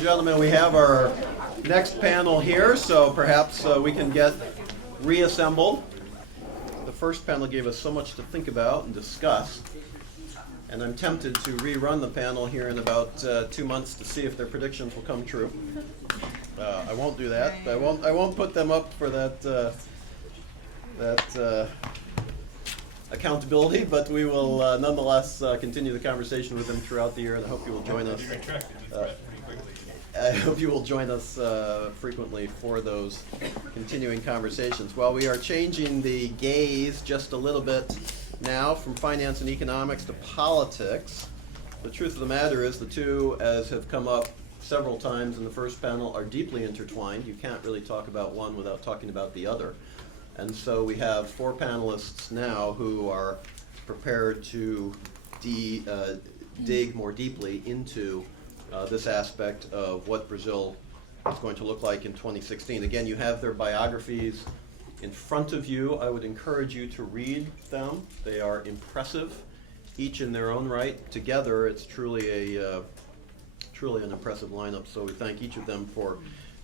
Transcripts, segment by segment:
and gentlemen, we have our next panel here, so perhaps we can get reassembled. The first panel gave us so much to think about and discuss, and I'm tempted to rerun the panel here in about 2 months to see if their predictions will come true. I won't do that. I won't put them up for that accountability, but we will nonetheless continue the conversation with them throughout the year, and I hope you will join us. I hope you will join us frequently for those continuing conversations. While we are changing the gaze just a little bit now from finance and economics to politics, the truth of the matter is the two, as have come up several times in the first panel, are deeply intertwined. You can't really talk about one without talking about the other. And so we have 4 panelists now who are prepared to dig more deeply into this aspect of what Brazil is going to look like in 2016. Again, you have their biographies in front of you. I would encourage you to read them. They are impressive, each in their own right. Together, it's truly an impressive lineup. So we thank each of them for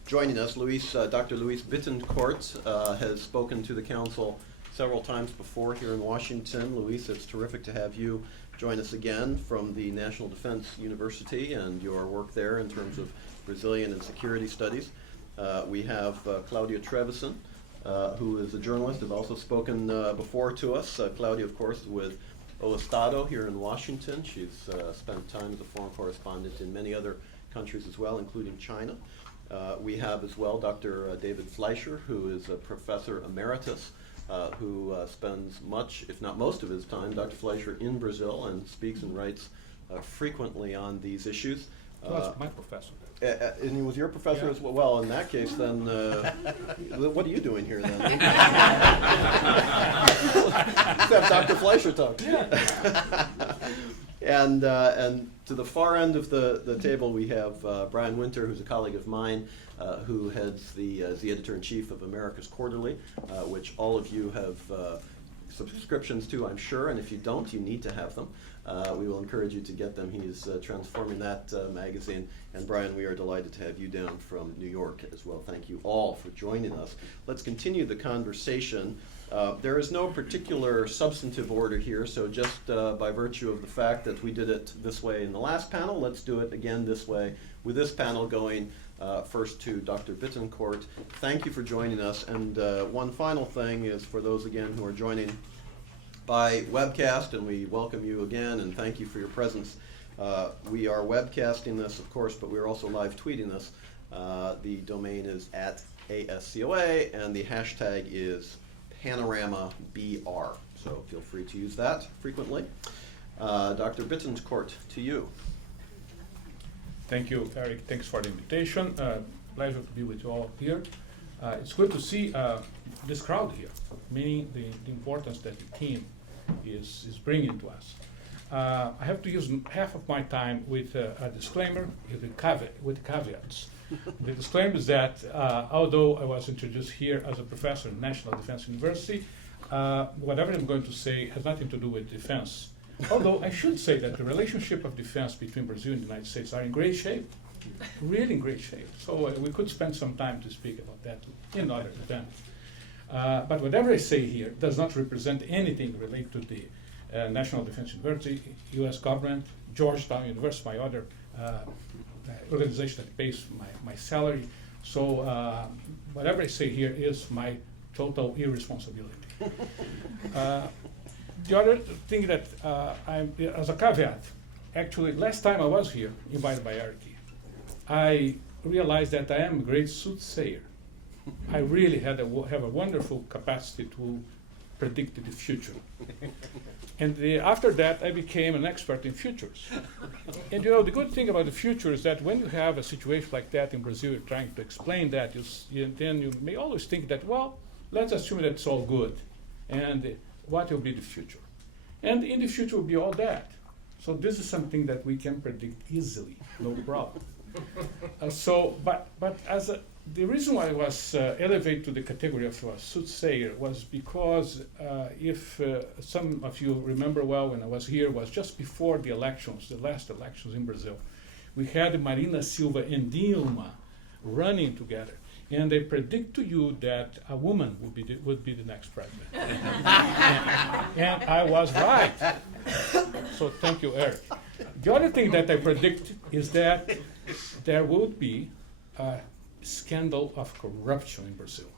joining us. Dr. Luis Bitencourt has spoken to the council several times before here in Washington. Luis, it's terrific to have you join us again from the National Defense University and your work there in terms of Brazilian and security studies. We have Claudia Trevisan, who is a journalist, has also spoken before to us. Claudia, of course, with Estado here in Washington. She's spent time as a foreign correspondent in many other countries as well, including China. We have as well Dr. David Fleischer, who is a professor emeritus, who spends much, if not most of his time, Dr. Fleischer, in Brazil and speaks and writes frequently on these issues. That's my professor. And he was your professor as well? Well, in that case, then, what are you doing here then? Let's have Dr. Fleischer talk. Yeah. And to the far end of the table, we have Brian Winter, who's a colleague of mine, who heads the editor-in-chief of America's Quarterly, which all of you have subscriptions to, I'm sure, and if you don't, you need to have them. We will encourage you to get them. He's transforming that magazine. And Brian, we are delighted to have you down from New York as well. Thank you all for joining us. Let's continue the conversation. There is no particular substantive order here, so just by virtue of the fact that we did it this way in the last panel, let's do it again this way, with this panel going first to Dr. Bitencourt. Thank you for joining us. And one final thing is for those, again, who are joining by webcast, and we welcome you again and thank you for your presence. We are webcasting this, of course, but we're also live tweeting this. The domain is @ASCOA, and the hashtag is PanoramaBR, so feel free to use that frequently. Dr. Bitencourt, to you. Thank you, Eric. Thanks for the invitation. Pleasure to be with you all here. It's good to see this crowd here, meaning the importance that the team is bringing to us. I have to use half of my time with a disclaimer, with caveats. The disclaimer is that although I was introduced here as a professor at National Defense University, whatever I'm going to say has nothing to do with defense. Although I should say that the relationship of defense between Brazil and the United States are in great shape, really in great shape. So we could spend some time to speak about that in other events. But whatever I say here does not represent anything related to the National Defense University, U.S. government, Georgetown University, my other organization that pays my salary. So whatever I say here is my total irresponsibility. The other thing that as a caveat, actually last time I was here, invited by Eric, I realized that I am a great soothsayer. I really have a wonderful capacity to predict the future. And after that, I became an expert in futures. And you know, the good thing about the future is that when you have a situation like that in Brazil, you're trying to explain that, then you may always think that, well, let's assume that it's all good. And what will be the future? And in the future will be all that. So this is something that we can predict easily, no problem. But as the reason why I was elevated to the category of a soothsayer was because if some of you remember well, when I was here, was just before the elections, the last elections in Brazil, we had Marina Silva and Dilma running together. And they predict to you that a woman would be the next president. and I was right. So thank you, Eric. The other thing that I predict is that there would be a scandal of corruption in Brazil,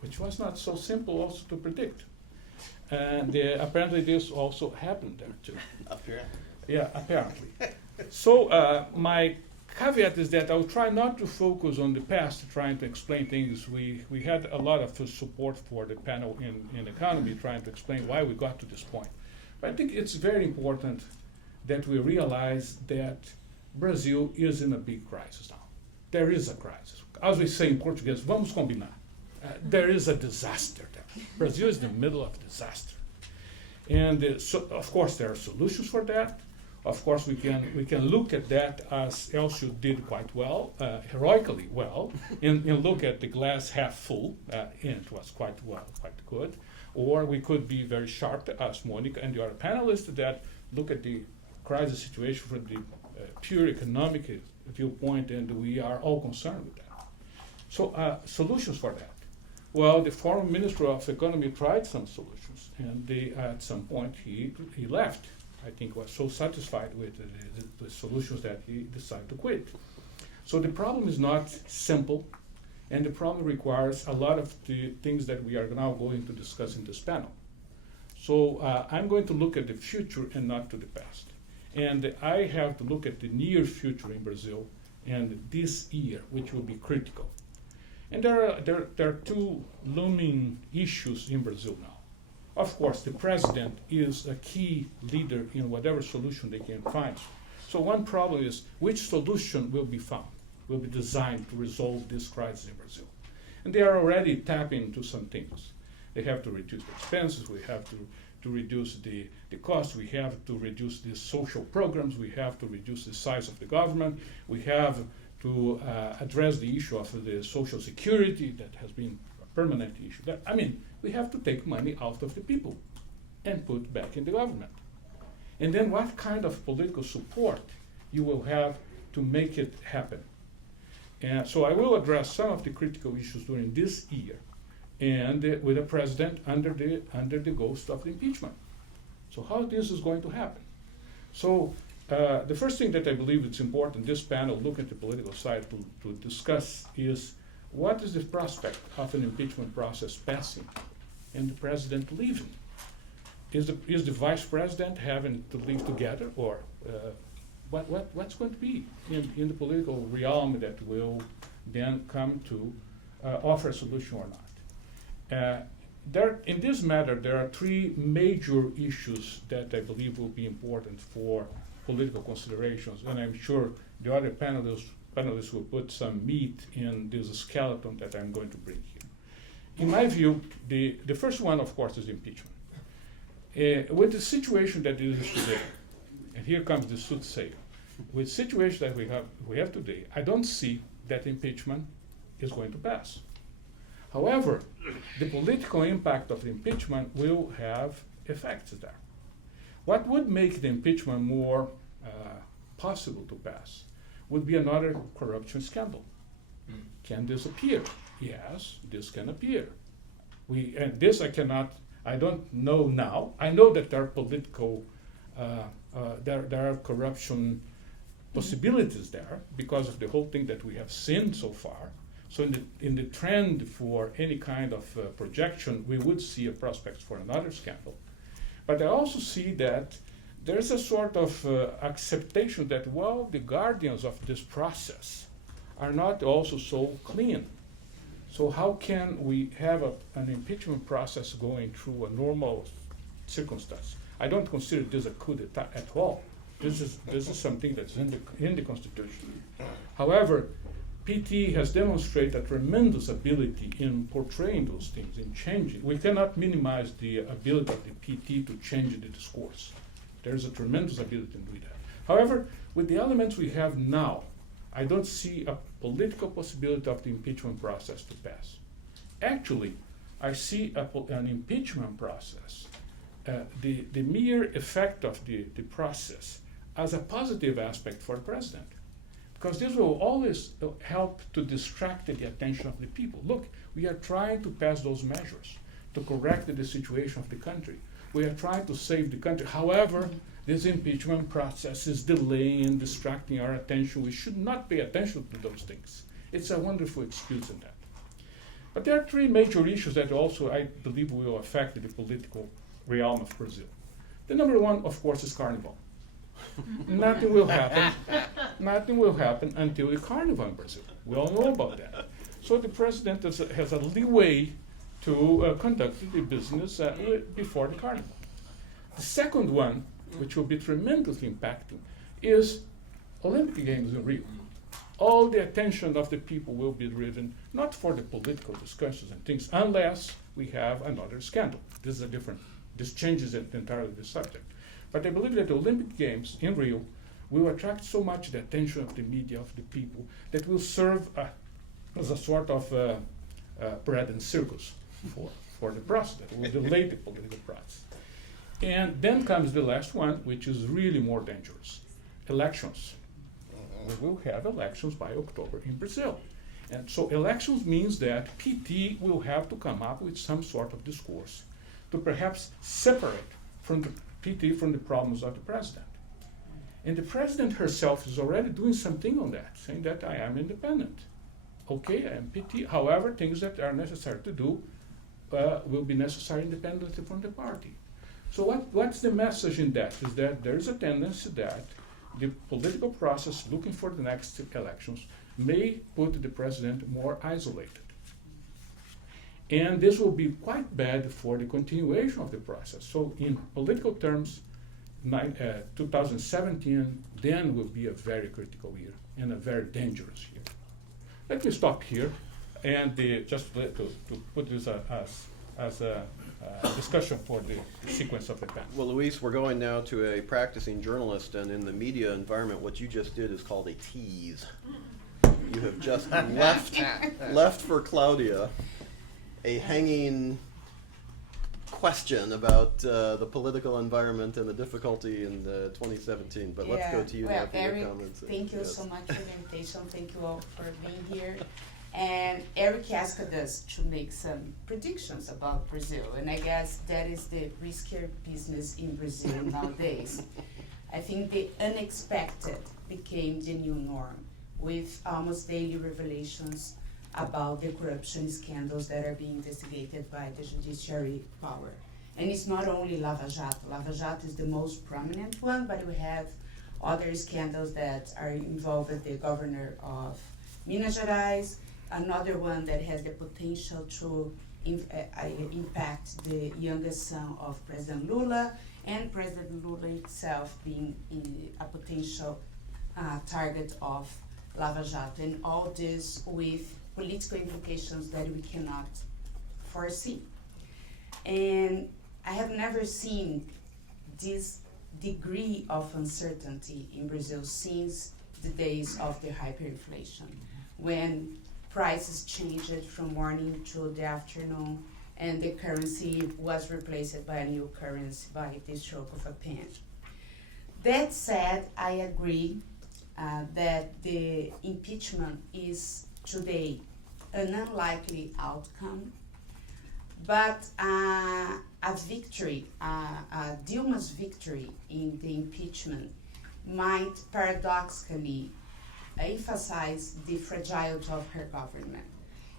which was not so simple also to predict. And apparently this also happened there too. Apparently. Yeah, apparently. So my caveat is that I'll try not to focus on the past, trying to explain things. We had a lot of support for the panel in economy, trying to explain why we got to this point. But I think it's very important that we realize that Brazil is in a big crisis now. There is a crisis. As we say in Portuguese, vamos combinar. There is a disaster there. Brazil is in the middle of disaster. And so, of course, there are solutions for that. Of course, we can look at that as Elcio did quite well, heroically well, and look at the glass half full, and it was quite good. Or we could be very sharp, as Monica and the other panelists, that look at the crisis situation from the pure economic viewpoint, and we are all concerned with that. So solutions for that. Well, the former Minister of Economy tried some solutions, and at some point he left. I think was so satisfied with the solutions that he decided to quit. So the problem is not simple, and the problem requires a lot of the things that we are now going to discuss in this panel. So I'm going to look at the future and not to the past. And I have to look at the near future in Brazil and this year, which will be critical. And there are two looming issues in Brazil now. Of course, the president is a key leader in whatever solution they can find. So one problem is which solution will be found, will be designed to resolve this crisis in Brazil. And they are already tapping into some things. They have to reduce the expenses, we have to reduce the cost, we have to reduce the social programs, we have to reduce the size of the government, we have to address the issue of the social security that has been a permanent issue. We have to take money out of the people and put back in the government. And then what kind of political support you will have to make it happen. And so I will address some of the critical issues during this year, and with a president under the ghost of the impeachment. So how this is going to happen. So the first thing that I believe it's important, this panel, look at the political side to discuss is what is the prospect of an impeachment process passing and the president leaving? Is the vice president having to leave together, or what's going to be in the political realm that will then come to offer a solution or not? In this matter, there are three major issues that I believe will be important for political considerations, and I'm sure the other panelists will put some meat in this skeleton that I'm going to bring here. In my view, the first one, of course, is impeachment. With the situation that it is today, and here comes the soothsayer, with the situation that we have today, I don't see that impeachment is going to pass. However, the political impact of the impeachment will have effects there. What would make the impeachment more possible to pass would be another corruption scandal. Can this appear? Yes, this can appear. And this I don't know now. I know that there are political, there are corruption possibilities there because of the whole thing that we have seen so far. So in the trend for any kind of projection, we would see a prospect for another scandal. But I also see that there's a sort of acceptation that, well, the guardians of this process are not also so clean. So how can we have an impeachment process going through a normal circumstance? I don't consider this a coup d'etat at all. This is something that's in the Constitution. However, PT has demonstrated a tremendous ability in portraying those things, in changing. We cannot minimize the ability of the PT to change the discourse. There's a tremendous ability in doing that. However, with the elements we have now, I don't see a political possibility of the impeachment process to pass. Actually, I see an impeachment process, the mere effect of the process, as a positive aspect for the president. because this will always help to distract the attention of the people. Look, we are trying to pass those measures to correct the situation of the country. We are trying to save the country. However, this impeachment process is delaying, distracting our attention. We should not pay attention to those things. It's a wonderful excuse in that. But there are three major issues that also, I believe, will affect the political realm of Brazil. The number one, of course, is Carnival. Nothing will happen. Nothing will happen until the Carnival in Brazil. We all know about that. So the president has a leeway to conduct the business before the Carnival. The second one, which will be tremendously impacting, is Olympic Games in Rio. All the attention of the people will be driven not for the political discussions and things, unless we have another scandal. This changes entirely the subject. But I believe that the Olympic Games in Rio will attract so much the attention of the media, of the people, that will serve as a sort of bread and circus for the process, that will delay the political process. And then comes the last one, which is really more dangerous, elections. We will have elections by October in Brazil. And so elections means that PT will have to come up with some sort of discourse to perhaps separate from the PT from the problems of the president. And the president herself is already doing something on that, saying that I am independent. Okay, I am PT. However, things that are necessary to do will be necessary independently from the party. So what's the message in that? Is that there is a tendency that the political process looking for the next elections may put the president more isolated. And this will be quite bad for the continuation of the process. So in political terms, 2017 then will be a very critical year and a very dangerous year. Let me stop here and just to put this as a discussion for the sequence of events. Well, Luis, we're going now to a practicing journalist, and in the media environment, what you just did is called a tease. You have just left for Claudia a hanging question about the political environment and the difficulty in 2017. But let's go to you now for your comments. Thank you so much for the invitation. Thank you all for being here. And Eric asked us to make some predictions about Brazil, and I guess that is the riskier business in Brazil nowadays. I think the unexpected became the new norm, with almost daily revelations about the corruption scandals that are being investigated by the judiciary power. And it's not only Lava Jato. Lava Jato is the most prominent one, but we have other scandals that are involved the governor of Minas Gerais, another one that has the potential to impact the youngest son of President Lula, and President Lula itself being a potential target of Lava Jato, and all this with political implications that we cannot foresee. And I have never seen this degree of uncertainty in Brazil since the days of the hyperinflation, when prices changed from morning to the afternoon, and the currency was replaced by a new currency by the stroke of a pen. That said, I agree that the impeachment is today an unlikely outcome, but a victory, Dilma's victory in the impeachment might paradoxically emphasize the fragility of her government.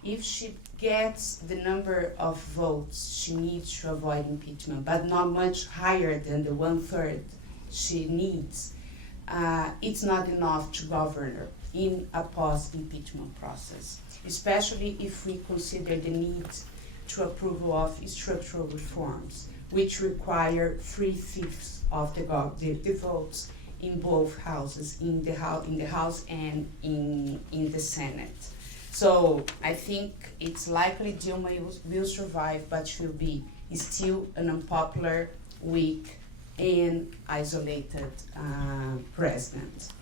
If she gets the number of votes she needs to avoid impeachment, but not much higher than the 1/3 she needs, it's not enough to govern her in a post-impeachment process, especially if we consider the need to approval of structural reforms, which require 3/5 of the votes in both houses, in the House and in the Senate. So I think it's likely Dilma will survive, but she will be still an unpopular, weak, and isolated president.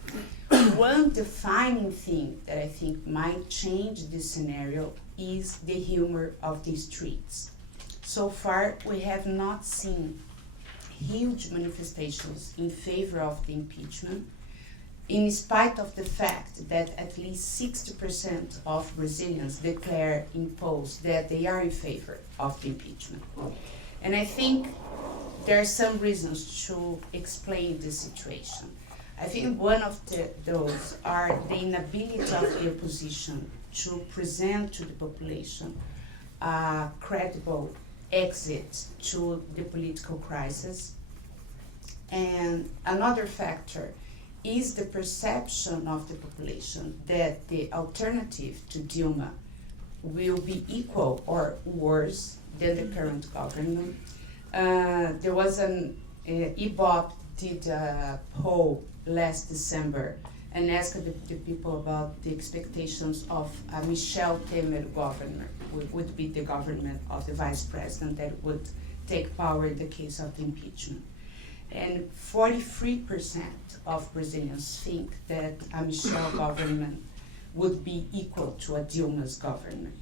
One defining thing that I think might change this scenario is the humor of the streets. So far, we have not seen huge manifestations in favor of the impeachment. in spite of the fact that at least 60% of Brazilians declare in polls that they are in favor of the impeachment. And I think there are some reasons to explain the situation. I think one of those are the inability of the opposition to present to the population a credible exit to the political crisis. And another factor is the perception of the population that the alternative to Dilma will be equal or worse than the current government. There was an Ibope did a poll last December and asked the people about the expectations of a Michel Temer government, would be the government of the vice president that would take power in the case of the impeachment. And 43% of Brazilians think that a Michel government would be equal to a Dilma's government.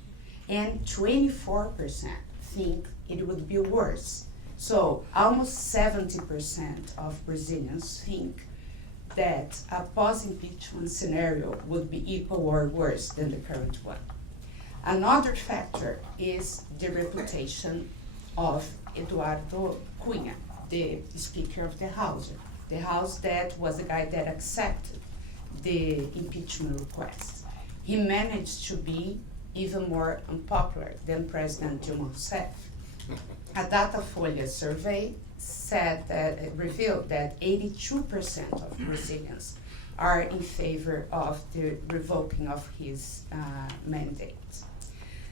And 24% think it would be worse. So almost 70% of Brazilians think that a post-impeachment scenario would be equal or worse than the current one. Another factor is the reputation of Eduardo Cunha, the Speaker of the House that was the guy that accepted the impeachment request. He managed to be even more unpopular than President Dilma Rousseff. A Datafolha survey revealed that 82% of Brazilians are in favor of the revoking of his mandate.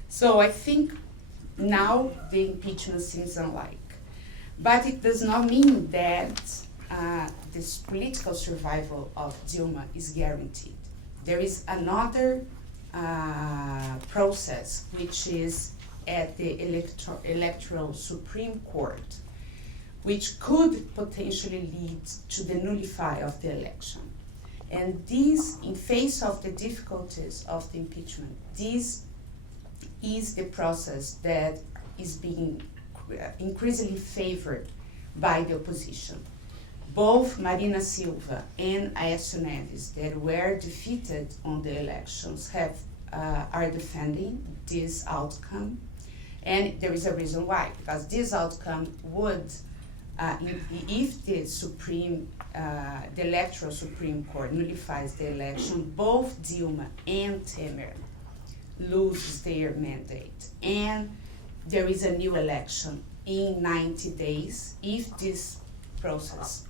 So I think now the impeachment seems unlikely. But it does not mean that this political survival of Dilma is guaranteed. There is another process which is at the electoral Supreme Court, which could potentially lead to the nullify of the election. And this, in face of the difficulties of the impeachment, this is the process that is being increasingly favored by the opposition. Both Marina Silva and Aécio Neves, that were defeated on the elections, are defending this outcome. And there is a reason why, because this outcome would, if the electoral Supreme Court nullifies the election, both Dilma and Temer lose their mandate. And there is a new election in 90 days if this process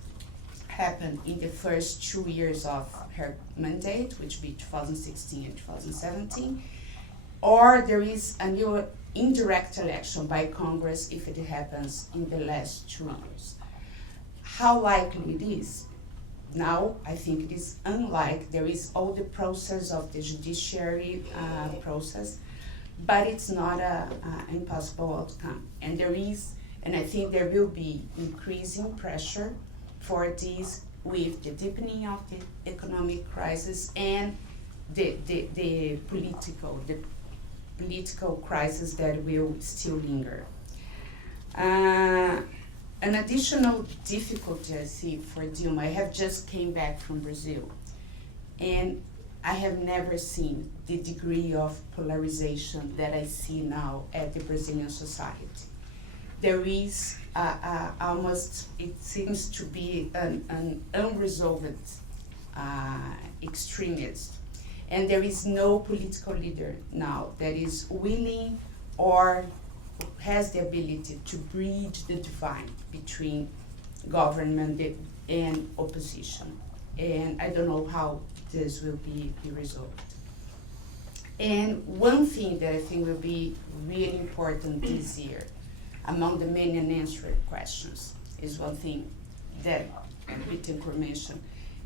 happened in the first 2 years of her mandate, which would be 2016 and 2017, or there is a new indirect election by Congress if it happens in the last 2 years. How likely it is? Now, I think it is unlikely. There is all the process of the judiciary process, but it's not an impossible outcome. And I think there will be increasing pressure for this with the deepening of the economic crisis and the political crisis that will still linger. An additional difficulty I see for Dilma, I have just came back from Brazil, and I have never seen the degree of polarization that I see now at the Brazilian society. There is almost, it seems to be an unresolved extremist. And there is no political leader now that is willing or has the ability to bridge the divide between government and opposition. And I don't know how this will be resolved. And one thing that I think will be really important this year, among the many unanswered questions, is one thing that Bitencourt mentioned,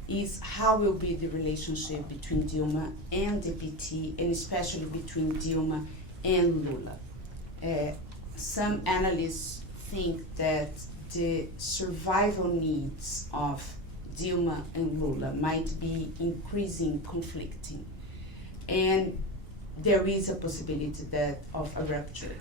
is how will be the relationship between Dilma and the PT, and especially between Dilma and Lula. Some analysts think that the survival needs of Dilma and Lula might be increasing, conflicting, and there is a possibility of a rupture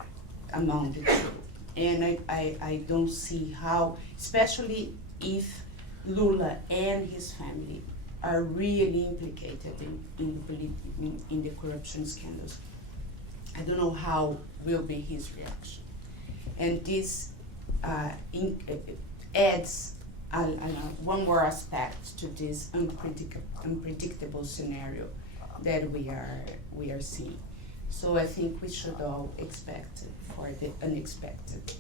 among the two. And I don't see how, especially if Lula and his family are really implicated in the corruption scandals. I don't know how will be his reaction. And this adds one more aspect to this unpredictable scenario that we are seeing. So I think we should all expect for the unexpected.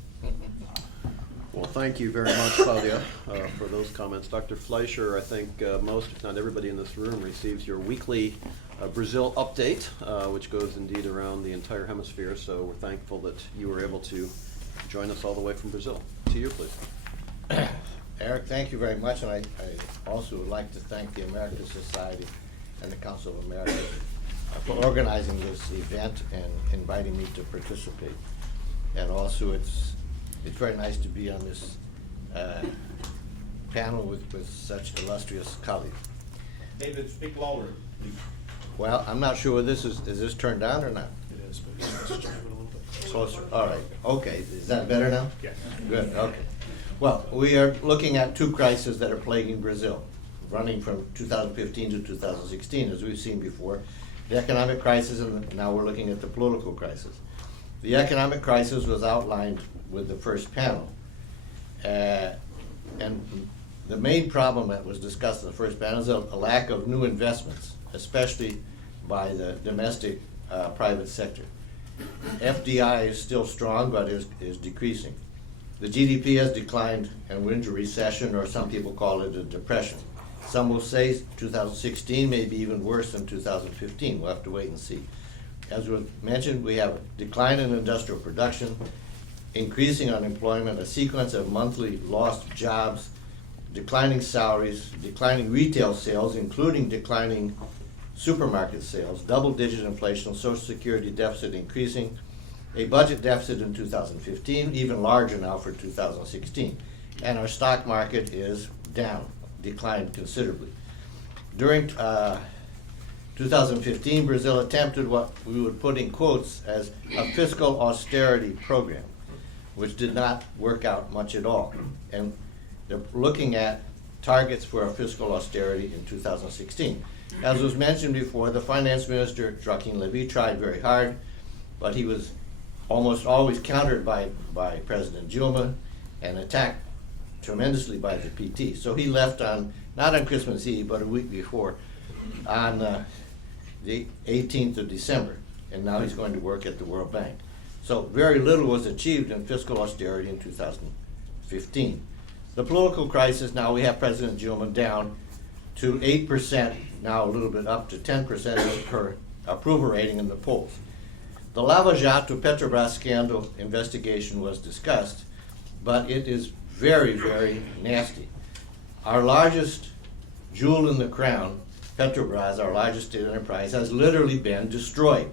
Well, thank you very much, Claudia, for those comments. Dr. Fleischer, I think most, if not everybody in this room, receives your weekly Brazil update, which goes indeed around the entire hemisphere. So we're thankful that you were able to join us all the way from Brazil. To you, please. Eric, thank you very much, and I also would like to thank the Emeritus Society and the Council of Americans for organizing this event and inviting me to participate. And also, it's very nice to be on this panel with such illustrious colleagues. David, speak louder, please. Well, I'm not sure whether is this turned on or not? It is, but just a little bit. Closer, all right, okay, is that better now? Yes. Good, okay. Well, we are looking at two crises that are plaguing Brazil, running from 2015 to 2016, as we've seen before. The economic crisis, and now we're looking at the political crisis. The economic crisis was outlined with the first panel. And the main problem that was discussed in the first panel is a lack of new investments, especially by the domestic private sector. FDI is still strong, but is decreasing. The GDP has declined, and we're into recession, or some people call it a depression. Some will say 2016 may be even worse than 2015. We'll have to wait and see. As was mentioned, we have a decline in industrial production, increasing unemployment, a sequence of monthly lost jobs, declining salaries, declining retail sales, including declining supermarket sales, double-digit inflation, Social Security deficit increasing, a budget deficit in 2015, even larger now for 2016. And our stock market is down, declined considerably. During 2015, Brazil attempted what we would put in quotes as a fiscal austerity program, which did not work out much at all. And they're looking at targets for a fiscal austerity in 2016. As was mentioned before, the finance minister, Joaquim Levy, tried very hard, but he was almost always countered by President Dilma and attacked tremendously by the PT. So he left on, not on Christmas Eve, but a week before, on the 18th of December, and now he's going to work at the World Bank. So very little was achieved in fiscal austerity in 2015. The political crisis, now we have President Dilma down to 8%, now a little bit up to 10% as per approval rating in the polls. The Lava Jato Petrobras scandal investigation was discussed, but it is very, very nasty. Our largest jewel in the crown, Petrobras, our largest state enterprise, has literally been destroyed.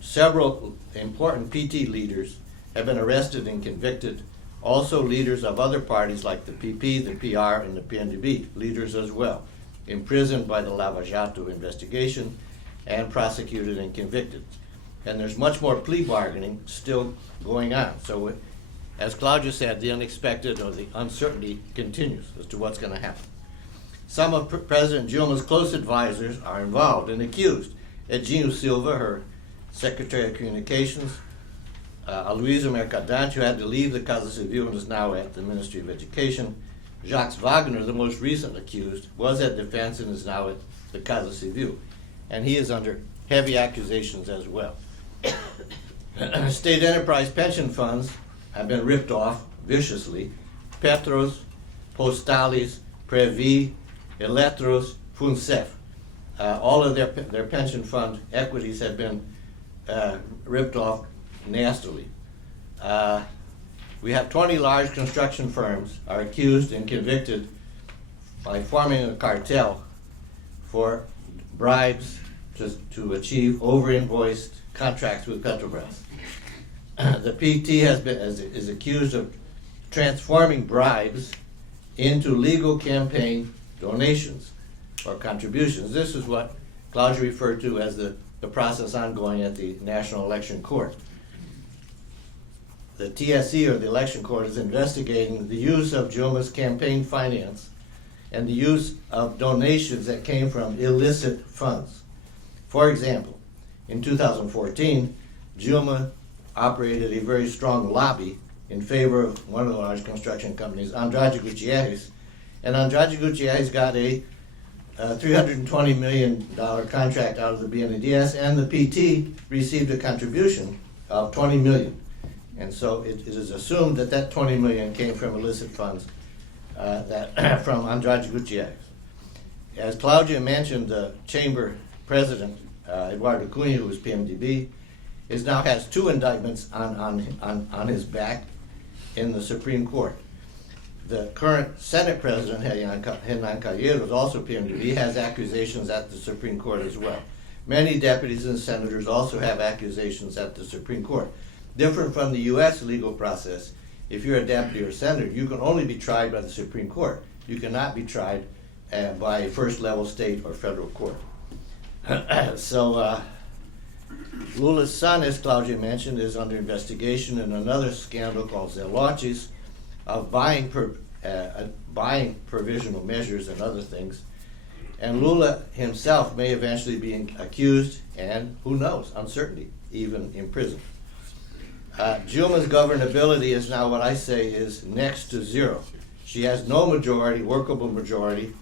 Several important PT leaders have been arrested and convicted. Also leaders of other parties like the PP, the PR, and the PNDB, leaders as well, imprisoned by the Lava Jato investigation and prosecuted and convicted. And there's much more plea bargaining still going on. So as Claudia said, the unexpected or the uncertainty continues as to what's going to happen. Some of President Dilma's close advisors are involved and accused. Edinho Silva, her Secretary of Communications, Aloysio Mercadante, who had to leave the Casa Civil and is now at the Ministry of Education. Jacques Wagner, the most recent accused, was at Defense and is now at the Casa Civil. And he is under heavy accusations as well. State enterprise pension funds have been ripped off viciously. Petros, Postales, Previ, Electros, Funsef. All of their pension fund equities have been ripped off nastily. We have 20 large construction firms are accused and convicted by forming a cartel for bribes to achieve over-invoiced contracts with Petrobras. The PT is accused of transforming bribes into legal campaign donations or contributions. This is what Claudia referred to as the process ongoing at the National Election Court. The TSE, or the Election Court, is investigating the use of Dilma's campaign finance and the use of donations that came from illicit funds. For example, in 2014, Dilma operated a very strong lobby in favor of one of the large construction companies, Andrade Gutierrez, and Andrade Gutierrez got a $320 million contract out of the BNDES, and the PT received a contribution of $20 million. And so it is assumed that that $20 million came from illicit funds from Andrade Gutierrez. As Claudia mentioned, the chamber president, Eduardo Cunha, who was PMDB, now has 2 indictments on his back in the Supreme Court. The current Senate President, Hernan Calleros, also PMDB, has accusations at the Supreme Court as well. Many deputies and senators also have accusations at the Supreme Court. Different from the U.S. legal process, if you're a deputy or senator, you can only be tried by the Supreme Court. You cannot be tried by a first-level state or federal court. So Lula's son, as Claudia mentioned, is under investigation in another scandal called Zelotes, of buying provisional measures and other things. And Lula himself may eventually be accused and, who knows, uncertainty, even imprisoned. Dilma's governability is now what I say is next to zero. She has no majority, workable majority,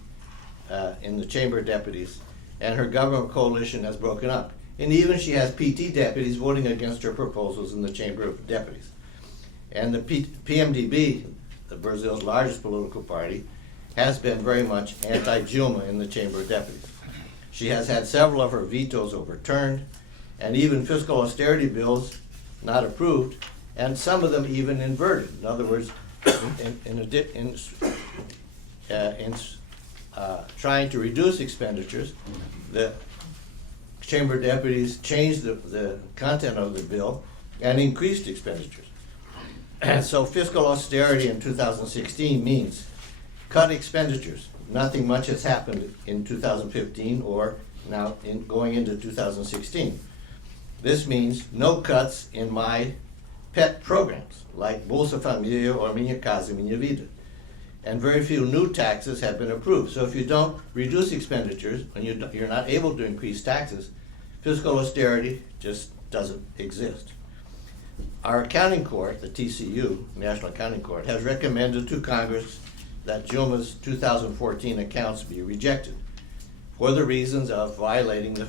in the Chamber of Deputies, and her government coalition has broken up. And even she has PT deputies voting against her proposals in the Chamber of Deputies. And the PMDB, Brazil's largest political party, has been very much anti-Dilma in the Chamber of Deputies. She has had several of her vetoes overturned, and even fiscal austerity bills not approved, and some of them even inverted. In other words, in trying to reduce expenditures, the Chamber of Deputies changed the content of the bill and increased expenditures. And so fiscal austerity in 2016 means cut expenditures. Nothing much has happened in 2015 or now going into 2016. This means no cuts in my pet programs like Bolsa Família or Minha Casa Minha Vida. And very few new taxes have been approved. So if you don't reduce expenditures and you're not able to increase taxes, fiscal austerity just doesn't exist. Our accounting court, the TCU, National Accounting Court, has recommended to Congress that Dilma's 2014 accounts be rejected for the reasons of violating the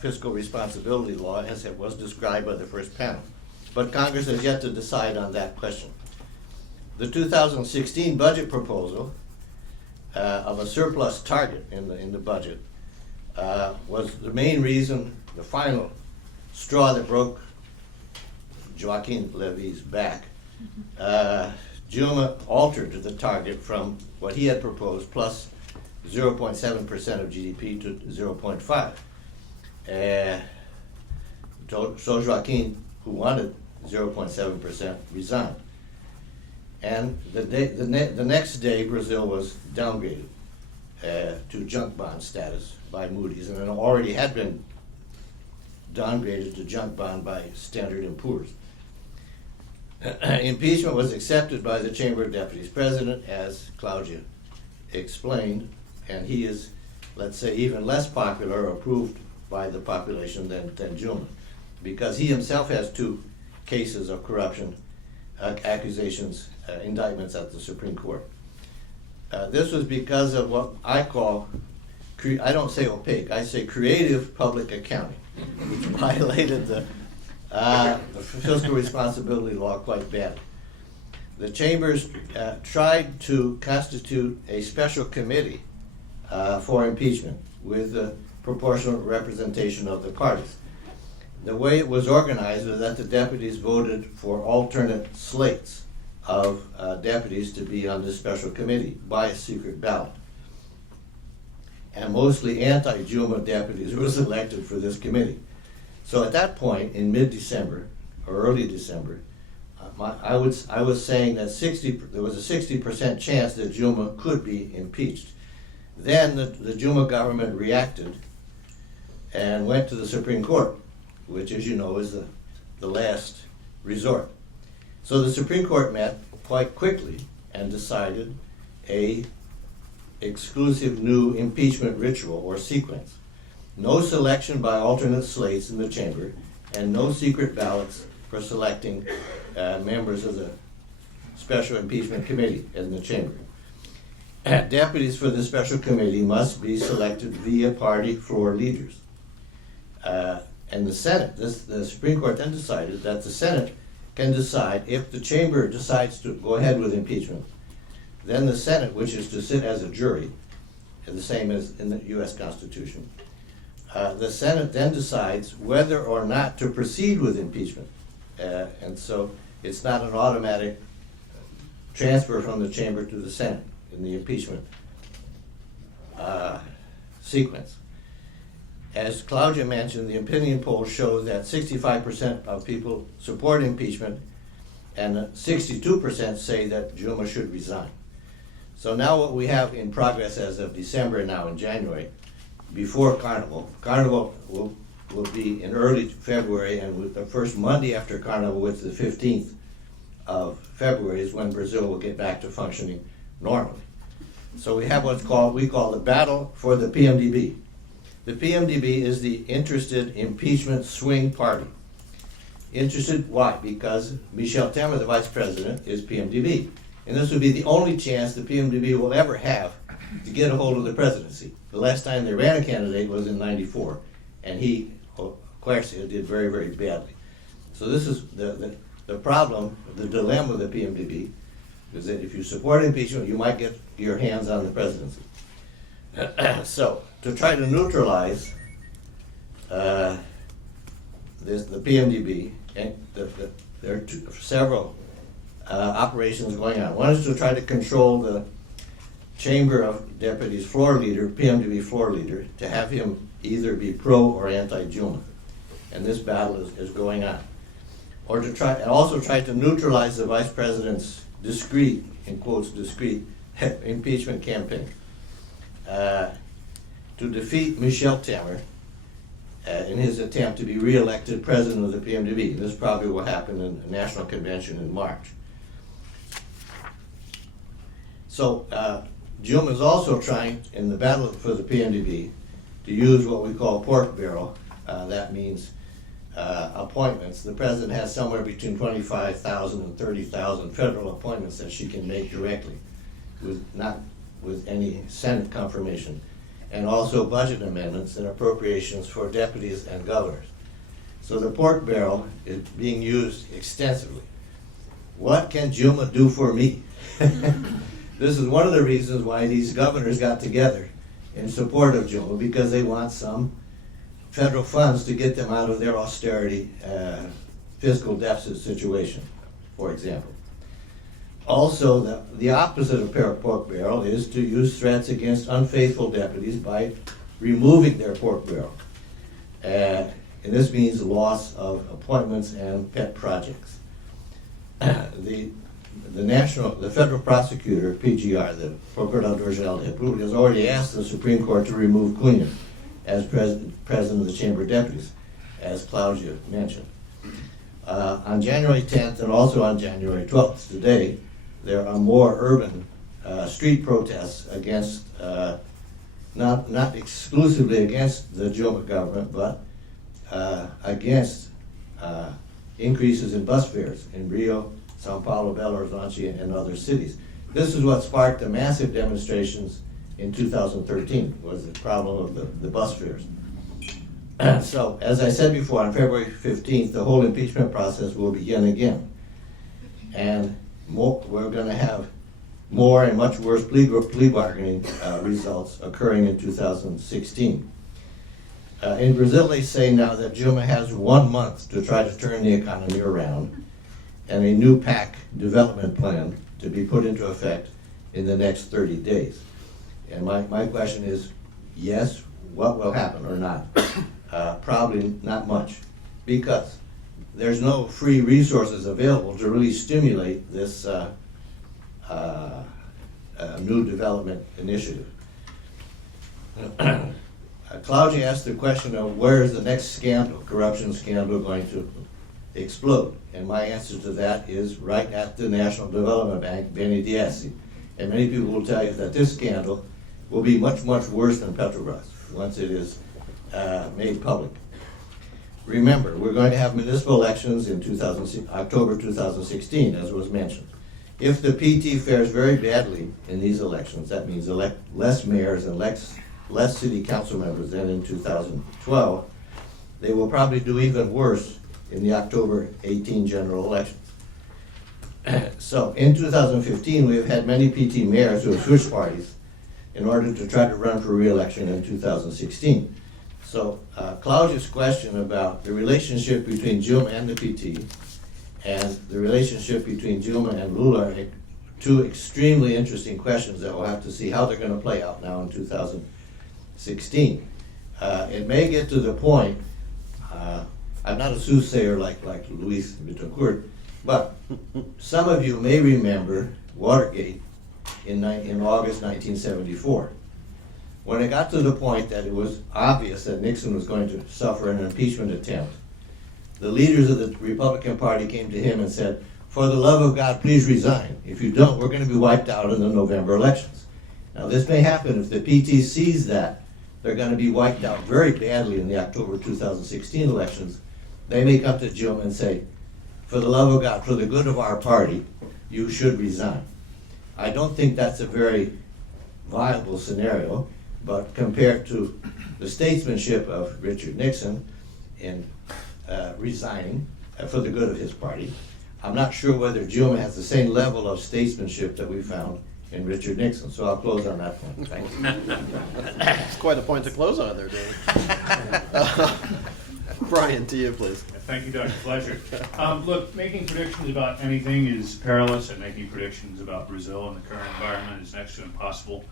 fiscal responsibility law as it was described by the first panel. But Congress has yet to decide on that question. The 2016 budget proposal of a surplus target in the budget was the main reason, the final straw that broke Joaquin Levy's back. Dilma altered the target from what he had proposed, plus 0.7% of GDP, to 0.5. So Joaquin, who wanted 0.7%, resigned. And the next day, Brazil was downgraded to junk bond status by Moody's, and it already had been downgraded to junk bond by Standard & Poor's. Impeachment was accepted by the Chamber of Deputies President, as Claudia explained, and he is, let's say, even less popular or approved by the population than Dilma, because he himself has 2 cases of corruption, accusations, indictments at the Supreme Court. This was because of what I call, I don't say opaque, I say creative public accounting, which violated the fiscal responsibility law quite badly. The chambers tried to constitute a special committee for impeachment with the proportional representation of the parties. The way it was organized was that the deputies voted for alternate slates of deputies to be on this special committee by a secret ballot. And mostly anti-Dilma deputies were selected for this committee. So at that point, in mid-December, or early December, I was saying that there was a 60% chance that Dilma could be impeached. Then the Dilma government reacted and went to the Supreme Court, which, as you know, is the last resort. So the Supreme Court met quite quickly and decided a exclusive new impeachment ritual or sequence. No selection by alternate slates in the chamber, and no secret ballots for selecting members of the Special Impeachment Committee in the chamber. Deputies for the special committee must be selected via party floor leaders. And the Senate, the Supreme Court then decided that the Senate can decide if the chamber decides to go ahead with impeachment. Then the Senate, which is to sit as a jury, the same as in the U.S. Constitution, the Senate then decides whether or not to proceed with impeachment. And so it's not an automatic transfer from the chamber to the Senate in the impeachment sequence. As Claudia mentioned, the opinion polls show that 65% of people support impeachment and 62% say that Dilma should resign. So now what we have in progress as of December, now in January, before Carnival. Carnival will be in early February, and with the first Monday after Carnival, which is the 15th of February, is when Brazil will get back to functioning normally. So we have what's called, we call the battle for the PMDB. The PMDB is the Interested Impeachment Swing Party. Interested, why? Because Michel Temer, the vice president, is PMDB. And this would be the only chance the PMDB will ever have to get a hold of the presidency. The last time they ran a candidate was in '94, and he, of course, did very, very badly. So this is the problem, the dilemma of the PMDB, is that if you support impeachment, you might get your hands on the presidency. So, to try to neutralize the PMDB, and there are several operations going on. One is to try to control the Chamber of Deputies floor leader, PMDB floor leader, to have him either be pro or anti-Dilma. And this battle is going on. Or to try, and also try to neutralize the vice president's discreet, in quotes, discreet impeachment campaign. To defeat Michel Temer in his attempt to be re-elected president of the PMDB. This probably will happen in a national convention in March. So Dilma is also trying, in the battle for the PMDB, to use what we call pork barrel. That means appointments. The president has somewhere between 25,000 and 30,000 federal appointments that she can make directly, not with any Senate confirmation, and also budget amendments and appropriations for deputies and governors. So the pork barrel is being used extensively. What can Dilma do for me? This is one of the reasons why these governors got together in support of Dilma, because they want some federal funds to get them out of their austerity fiscal deficit situation, for example. Also, the opposite of pork barrel is to use threats against unfaithful deputies by removing their pork barrel. And this means loss of appointments and pet projects. The federal prosecutor, PGR, the Procurador-Geral da República, has already asked the Supreme Court to remove Cunha as president of the Chamber of Deputies, as Claudia mentioned. On January 10th and also on January 12th, today, there are more urban street protests against, not exclusively against the Dilma government, but against increases in bus fares in Rio, Sao Paulo, Belo Horizonte, and other cities. This is what sparked the massive demonstrations in 2013, was the problem of the bus fares. So, as I said before, on February 15th, the whole impeachment process will begin again. And we're going to have more and much worse plea bargaining results occurring in 2016. In Brazil, they say now that Dilma has 1 month to try to turn the economy around, and a new PAC development plan to be put into effect in the next 30 days. And my question is, yes, what will happen or not? Probably not much, because there's no free resources available to really stimulate this new development initiative. Claudia asked the question of where is the next scandal, corruption scandal, going to explode? And my answer to that is right at the National Development Bank, BNDES. And many people will tell you that this scandal will be much, much worse than Petrobras once it is made public. Remember, we're going to have municipal elections in October 2016, as was mentioned. If the PT fares very badly in these elections, that means elect less mayors and less city council members than in 2012, they will probably do even worse in the October 18 general elections. So in 2015, we have had many PT mayors who have switched parties in order to try to run for re-election in 2016. So Claudia's question about the relationship between Dilma and the PT and the relationship between Dilma and Lula are two extremely interesting questions that we'll have to see how they're going to play out now in 2016. It may get to the point, I'm not a soothsayer like Luis Bitencourt, but some of you may remember Watergate in August 1974. When it got to the point that it was obvious that Nixon was going to suffer an impeachment attempt, the leaders of the Republican Party came to him and said, "For the love of God, please resign. If you don't, we're going to be wiped out in the November elections." Now this may happen if the PT sees that they're going to be wiped out very badly in the October 2016 elections. They may come to Dilma and say, "For the love of God, for the good of our party, you should resign." I don't think that's a very viable scenario, but compared to the statesmanship of Richard Nixon in resigning for the good of his party, I'm not sure whether Dilma has the same level of statesmanship that we found in Richard Nixon. So I'll close on that point. Thank you. It's quite a point to close on there, David. Brian, to you, please. Thank you, Dr. Fleischer. Look, making predictions about anything is perilous, and making predictions about Brazil and the current environment is next to impossible.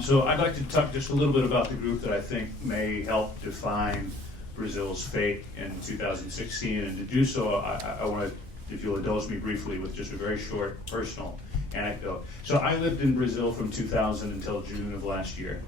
So I'd like to talk just a little bit about the group that I think may help define Brazil's fate in 2016. And to do so, I want to, if you'll indulge me briefly with just a very short personal anecdote. So I lived in Brazil from 2000 until June of last year.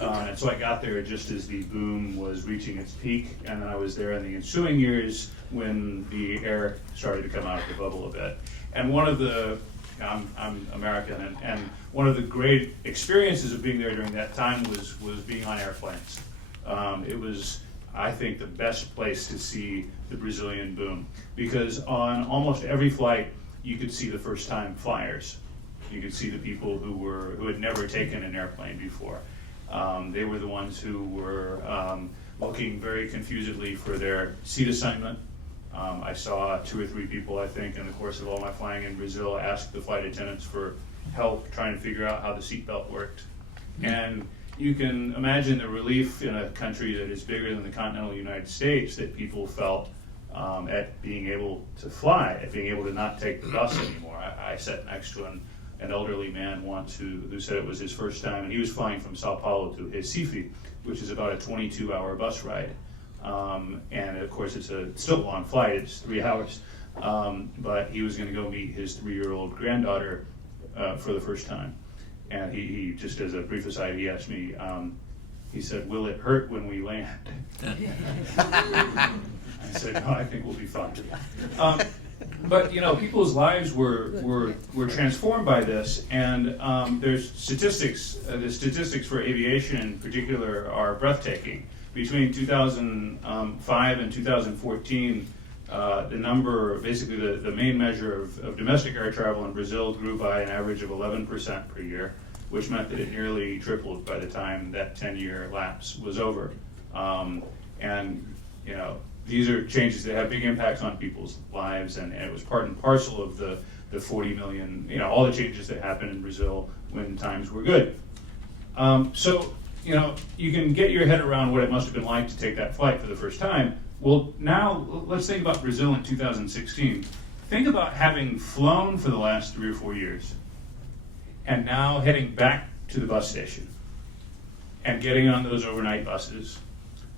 And so I got there just as the boom was reaching its peak, and then I was there in the ensuing years when the air started to come out of the bubble a bit. And one of the, I'm American, and one of the great experiences of being there during that time was being on airplanes. It was, I think, the best place to see the Brazilian boom, because on almost every flight you could see the first-time flyers. You could see the people who had never taken an airplane before. They were the ones who were looking very confusedly for their seat assignment. I saw 2 or 3 people, I think, in the course of all my flying in Brazil, ask the flight attendants for help trying to figure out how the seatbelt worked. And you can imagine the relief in a country that is bigger than the continental United States that people felt at being able to fly, at being able to not take the bus anymore. I sat next to an elderly man once who said it was his first time, and he was flying from Sao Paulo to Recife, which is about a 22-hour bus ride. And of course, it's still a long flight, it's 3 hours. But he was going to go meet his 3-year-old granddaughter for the first time. And he just as a brief aside, he asked me, he said, "Will it hurt when we land?" I said, "No, I think we'll be fine." But you know, people's lives were transformed by this, and there's statistics. The statistics for aviation in particular are breathtaking. Between 2005 and 2014, the number, basically the main measure of domestic air travel in Brazil grew by an average of 11% per year, which meant that it nearly tripled by the time that 10-year lapse was over. And you know, these are changes that have big impacts on people's lives, and it was part and parcel of the 40 million, you know, all the changes that happened in Brazil when times were good. So, you know, you can get your head around what it must have been like to take that flight for the first time. Well, now let's think about Brazil in 2016. Think about having flown for the last 3 or 4 years, and now heading back to the bus station, and getting on those overnight buses,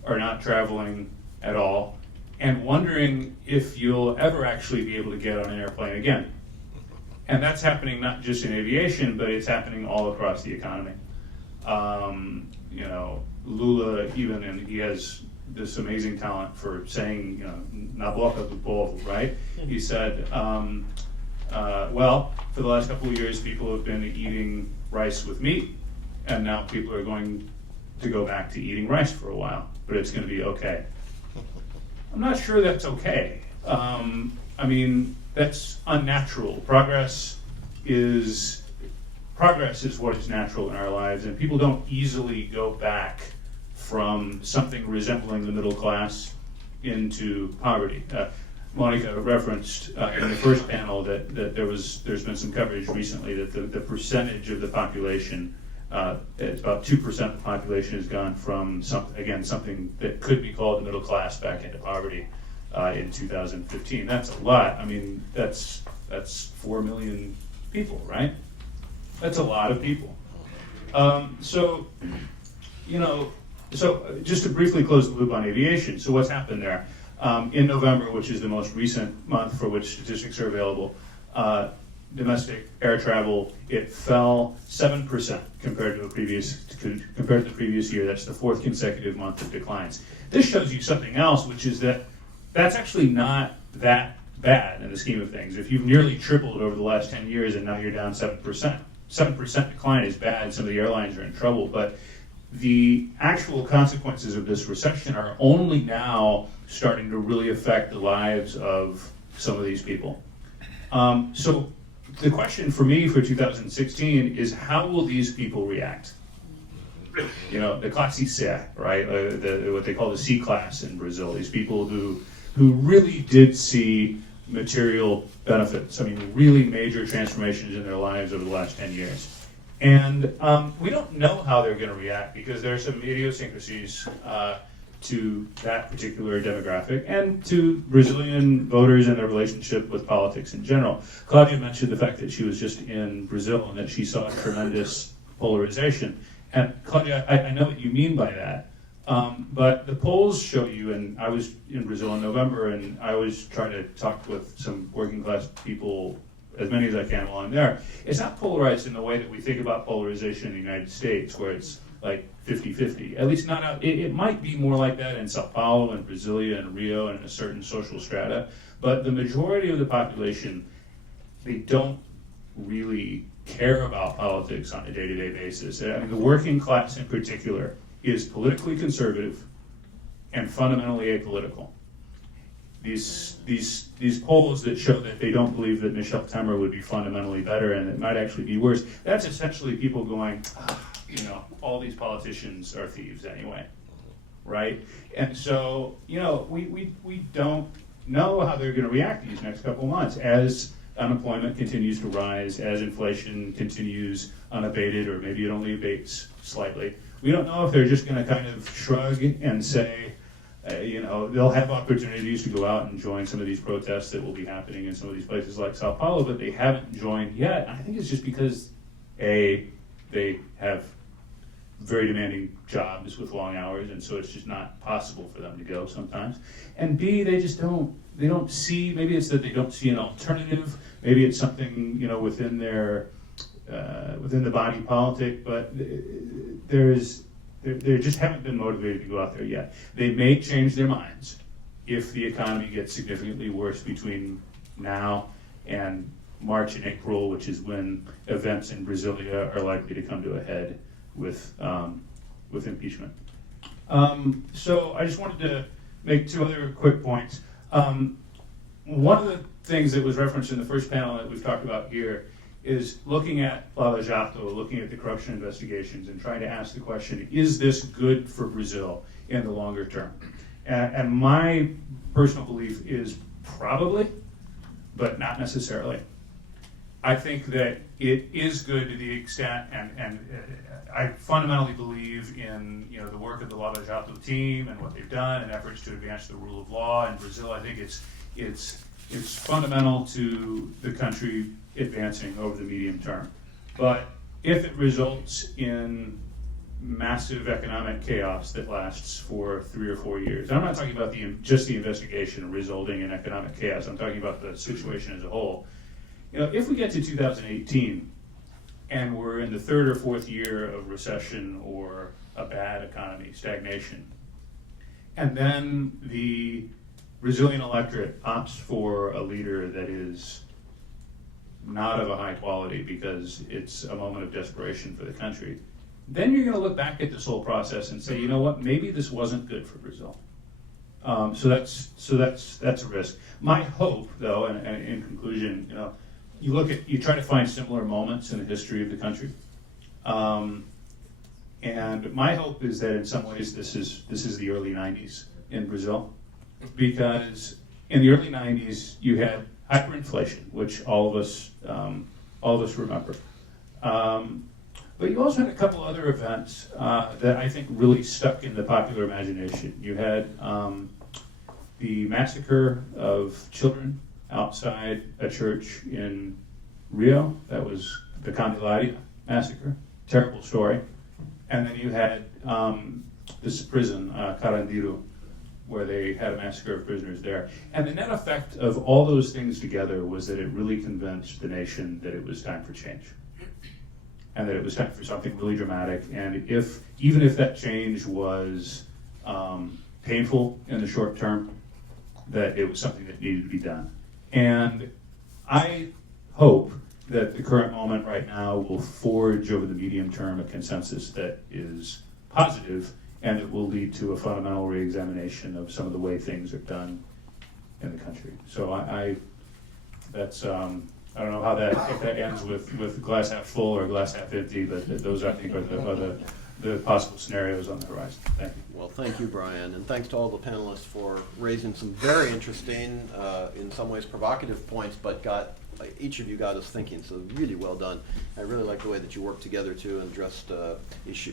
or not traveling at all, and wondering if you'll ever actually be able to get on an airplane again. And that's happening not just in aviation, but it's happening all across the economy. You know, Lula even, and he has this amazing talent for saying, you know, "na boca do povo," right? He said, well, for the last couple of years, people have been eating rice with meat, and now people are going to go back to eating rice for a while, but it's going to be okay. I'm not sure that's okay. I mean, that's unnatural. Progress is what is natural in our lives, and people don't easily go back from something resembling the middle class into poverty. Monica referenced in the first panel that there's been some coverage recently that the percentage of the population, it's about 2% of the population has gone from something that could be called the middle class back into poverty in 2015. That's a lot. I mean, that's 4 million people, right? That's a lot of people. So just to briefly close the loop on aviation. So what's happened there? In November, which is the most recent month for which statistics are available, domestic air travel, it fell 7% compared to the previous year. That's the fourth consecutive month of declines. This shows you something else, which is that that's actually not that bad in the scheme of things. If you've nearly tripled over the last 10 years and now you're down 7%, 7% decline is bad. Some of the airlines are in trouble, but the actual consequences of this recession are only now starting to really affect the lives of some of these people. So the question for me for 2016 is, how will these people react? You know, the classe C, right? What they call the C class in Brazil. These people who really did see material benefits. I mean, really major transformations in their lives over the last 10 years. And we don't know how they're going to react because there are some idiosyncrasies to that particular demographic and to Brazilian voters and their relationship with politics in general. Claudia mentioned the fact that she was just in Brazil and that she saw tremendous polarization. And Claudia, I know what you mean by that, but the polls show you, and I was in Brazil in November, and I always try to talk with some working class people, as many as I can while I'm there. It's not polarized in the way that we think about polarization in the United States, where it's like 50-50. At least not out. It might be more like that in Sao Paulo and Brasilia and Rio and in a certain social strata, but the majority of the population, they don't really care about politics on a day-to-day basis. I mean, the working class in particular is politically conservative and fundamentally apolitical. These polls that show that they don't believe that Michel Temer would be fundamentally better and it might actually be worse, that's essentially people going, all these politicians are thieves anyway, right? And so, we don't know how they're going to react these next couple months as unemployment continues to rise, as inflation continues unabated, or maybe it only abates slightly. We don't know if they're just going to kind of shrug and say, they'll have opportunities to go out and join some of these protests that will be happening in some of these places like Sao Paulo, but they haven't joined yet. I think it's just because, A, they have very demanding jobs with long hours, and so it's just not possible for them to go sometimes. And B, they don't see, maybe it's that they don't see an alternative, maybe it's something, within the body politic, but they just haven't been motivated to go out there yet. They may change their minds if the economy gets significantly worse between now and March and April, which is when events in Brasilia are likely to come to a head with impeachment. So I just wanted to make two other quick points. One of the things that was referenced in the first panel that we've talked about here is looking at Lava Jato, looking at the corruption investigations and trying to ask the question, is this good for Brazil in the longer term? And my personal belief is probably, but not necessarily. I think that it is good to the extent, and I fundamentally believe in the work of the Lava Jato team and what they've done and efforts to advance the rule of law in Brazil. I think it's fundamental to the country advancing over the medium term. But if it results in massive economic chaos that lasts for 3 or 4 years, I'm not talking about just the investigation resulting in economic chaos, I'm talking about the situation as a whole. If we get to 2018 and we're in the 3rd or 4th year of recession or a bad economy, stagnation, and then the Brazilian electorate opts for a leader that is not of a high quality because it's a moment of desperation for the country, then you're going to look back at this whole process and say, you know what, maybe this wasn't good for Brazil. So that's a risk. My hope, though, and in conclusion, you try to find similar moments in the history of the country, and my hope is that in some ways this is the early '90s in Brazil, because in the early '90s you had hyperinflation, which all of us remember. But you also had a couple other events that I think really stuck in the popular imagination. You had the massacre of children outside a church in Rio. That was the Candelaria massacre. Terrible story. And then you had this prison, Carandiru, where they had a massacre of prisoners there. And the net effect of all those things together was that it really convinced the nation that it was time for change. And that it was time for something really dramatic. And even if that change was painful in the short term, that it was something that needed to be done. And I hope that the current moment right now will forge over the medium term a consensus that is positive and it will lead to a fundamental reexamination of some of the way things are done in the country. So I don't know if that ends with glass half full or glass half empty, but those I think are the possible scenarios on the horizon. Thank you. Well, thank you, Brian, and thanks to all the panelists for raising some very interesting, in some ways provocative points, but each of you got us thinking, so really well done. I really like the way that you worked together too and addressed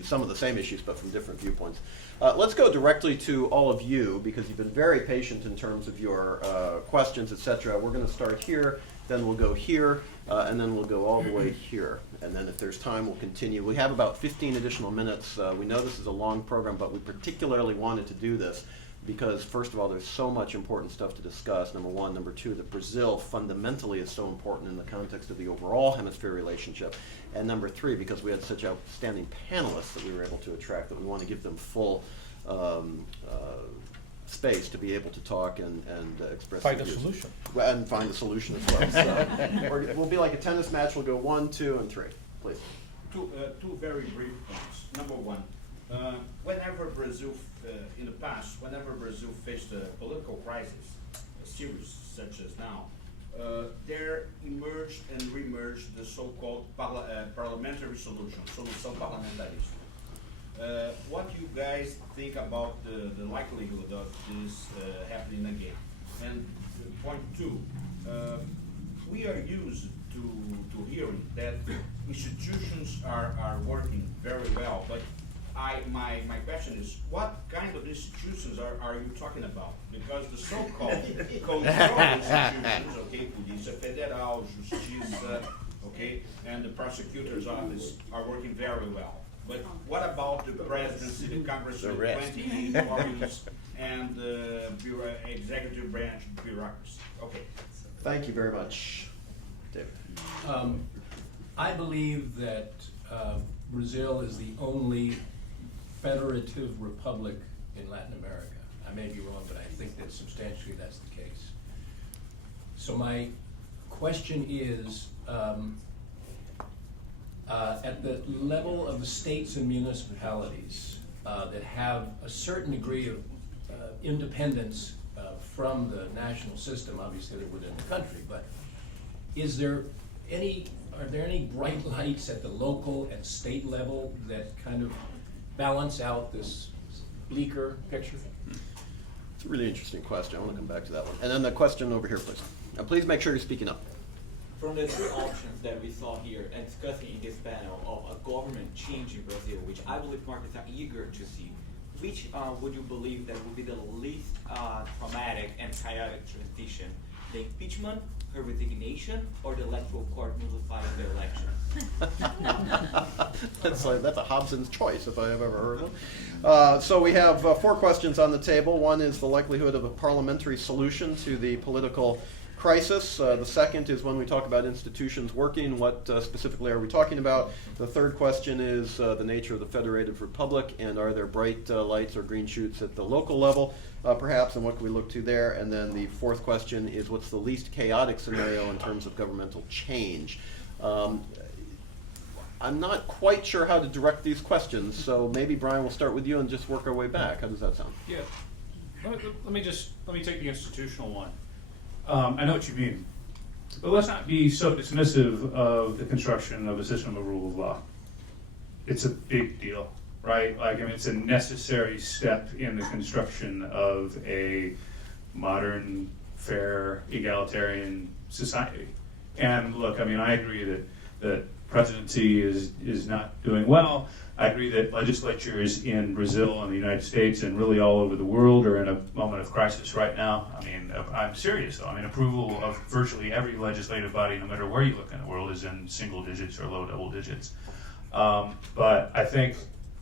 some of the same issues, but from different viewpoints. Let's go directly to all of you, because you've been very patient in terms of your questions, etc. We're going to start here, then we'll go here, and then we'll go all the way here. And then if there's time, we'll continue. We have about 15 additional minutes. We know this is a long program, but we particularly wanted to do this because, first of all, there's so much important stuff to discuss, number one. Number two, that Brazil fundamentally is so important in the context of the overall hemisphere relationship. And number three, because we had such outstanding panelists that we were able to attract, that we want to give them full space to be able to talk and express Find their a views. solution. Well, and find a solution as well. So we'll be like a tennis match. We'll go 1, 2, and 3, please. Two very brief points. Number one, whenever Brazil, in the past, whenever Brazil faced a political crisis, serious such as now, there emerged and reemerged the so-called parliamentary solution, solução parlamentarista. What do you guys think about the likelihood of this happening again? And point two, we are used to hearing that institutions are working very well, but my question is, what kind of institutions are you talking about? Because the so-called control institutions, okay, Polícia Federal, Justiça, okay, and the prosecutor's office are working very well. But what about the presidency, the Congress with 28 parties, and the executive branch bureaucracy? Okay. Thank you very much. David. I believe that Brazil is the only federative republic in Latin America. I may be wrong, but I think that substantially that's the case. So my question is, at the level of the states and municipalities that have a certain degree of independence from the national system, obviously they're within the country, but are there any bright lights at the local and state level that kind of balance out this bleaker picture? It's a really interesting question. I want to come back to that one. And then the question over here, please. And please make sure you're speaking up. From the three options that we saw here and discussing in this panel of a government change in Brazil, which I believe markets are eager to see, which would you believe that would be the least traumatic and chaotic transition? The impeachment, her resignation, or the electoral court nullifying the election? That's a Hobson's choice, if I have ever heard one. So we have 4 questions on the table. One is the likelihood of a parliamentary solution to the political crisis. The second is when we talk about institutions working, what specifically are we talking about? The third question is the nature of the federative republic, and are there bright lights or green shoots at the local level, perhaps, and what can we look to there? And then the fourth question is what's the least chaotic scenario in terms of governmental change? I'm not quite sure how to direct these questions, so maybe Brian, we'll start with you and just work our way back. How does that sound? Yeah. Let me take the institutional one. I know what you mean, but let's not be so dismissive of the construction of a system of rule of law. It's a big deal, right? Like, I mean, it's a necessary step in the construction of a modern, fair, egalitarian society. And look, I mean, I agree that presidency is not doing well. I agree that legislatures in Brazil and the United States and really all over the world are in a moment of crisis right now. I mean, I'm serious though. I mean, approval of virtually every legislative body, no matter where you look in the world, is in single digits or low double digits. But I think,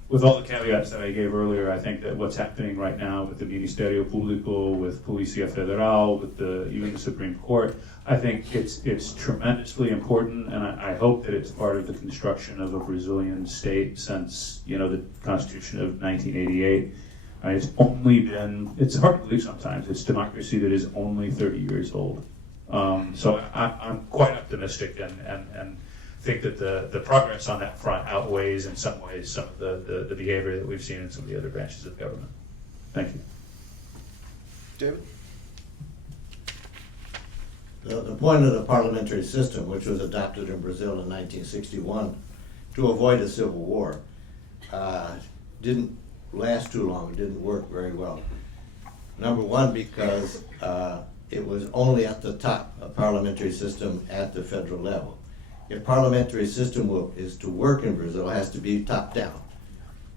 with all the caveats that I gave earlier, I think that what's happening right now with the Ministerio Público, with Policia Federal, with even the Supreme Court, I think it's tremendously important, and I hope that it's part of the construction of a Brazilian state since, the Constitution of 1988. It's hard to believe sometimes, it's democracy that is only 30 years old. So I'm quite optimistic and think that the progress on that front outweighs in some ways some of the behavior that we've seen in some of the other branches of government. Thank you. David? The point of the parliamentary system, which was adopted in Brazil in 1961 to avoid a civil war, didn't last too long. It didn't work very well. Number one, because it was only at the top, a parliamentary system at the federal level. If parliamentary system is to work in Brazil, it has to be top down.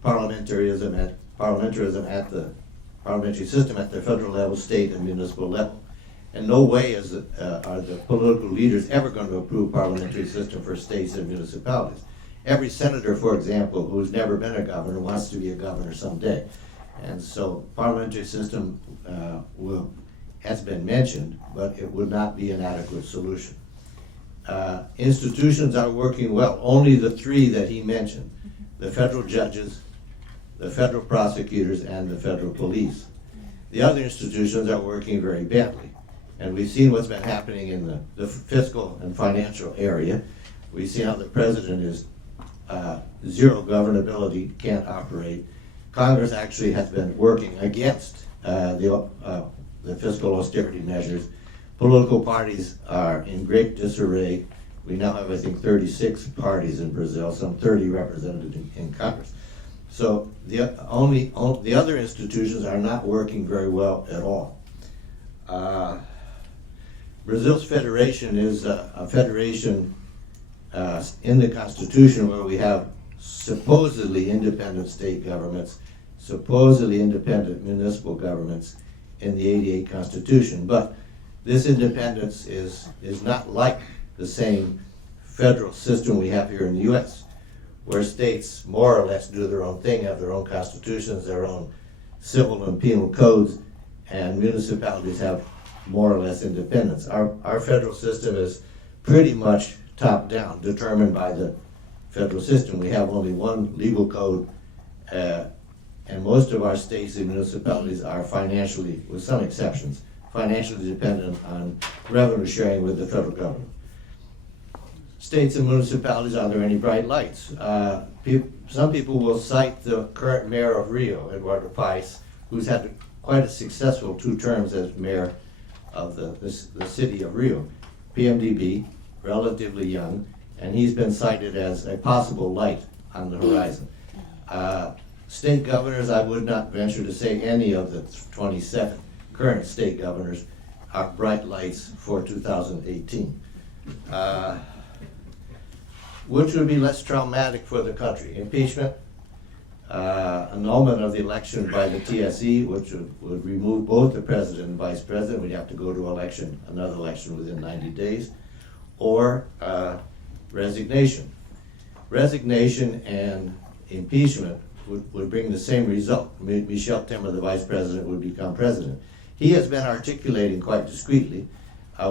Parliamentary system at the parliamentary system at the federal level, state and municipal level. And no way are the political leaders ever going to approve parliamentary system for states and municipalities. Every senator, for example, who's never been a governor wants to be a governor someday. And so parliamentary system has been mentioned, but it would not be an adequate solution. Institutions are working well. Only the three that he mentioned, the federal judges, the federal prosecutors, and the federal police. The other institutions are working very badly. And we've seen what's been happening in the fiscal and financial area. We've seen how the president is zero governability, can't operate. Congress actually has been working against the fiscal austerity measures. Political parties are in great disarray. We now have, I think, 36 parties in Brazil, some 30 represented in Congress. So the other institutions are not working very well at all. Brazil's federation is a federation in the Constitution where we have supposedly independent state governments, supposedly independent municipal governments in the '88 Constitution. But this independence is not like the same federal system we have here in the U.S., where states more or less do their own thing, have their own constitutions, their own civil and penal codes, and municipalities have more or less independence. Our federal system is pretty much top-down, determined by the federal system. We have only one legal code, and most of our states and municipalities are financially, with some exceptions, financially dependent on revenue sharing with the federal government. States and municipalities, are there any bright lights? Some people will cite the current mayor of Rio, Eduardo Paes, who's had quite a successful 2 terms as mayor of the city of Rio. PMDB, relatively young, and he's been cited as a possible light on the horizon. State governors, I would not venture to say any of the 27 current state governors are bright lights for 2018. Which would be less traumatic for the country? Impeachment, annulment of the election by the TSE, which would remove both the president and vice president. We'd have to go to another election within 90 days, or resignation. Resignation and impeachment would bring the same result. Michel Temer, the vice president, would become president. He has been articulating quite discreetly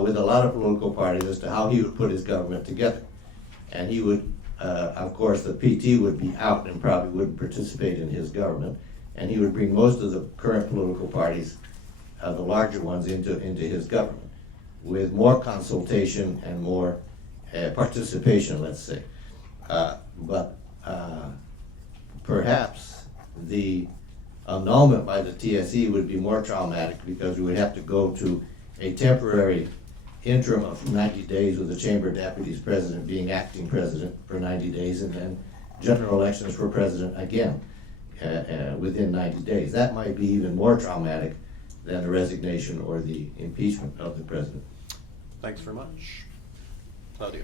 with a lot of political parties as to how he would put his government together. And he would, of course, the PT would be out and probably wouldn't participate in his government. And he would bring most of the current political parties, the larger ones, into his government, with more consultation and more participation, let's say. But perhaps the annulment by the TSE would be more traumatic because we would have to go to a temporary interim of 90 days with the Chamber of Deputies President being acting president for 90 days and then general elections for president again within 90 days. That might be even more traumatic than the resignation or the impeachment of the president. Thanks very much. Claudia,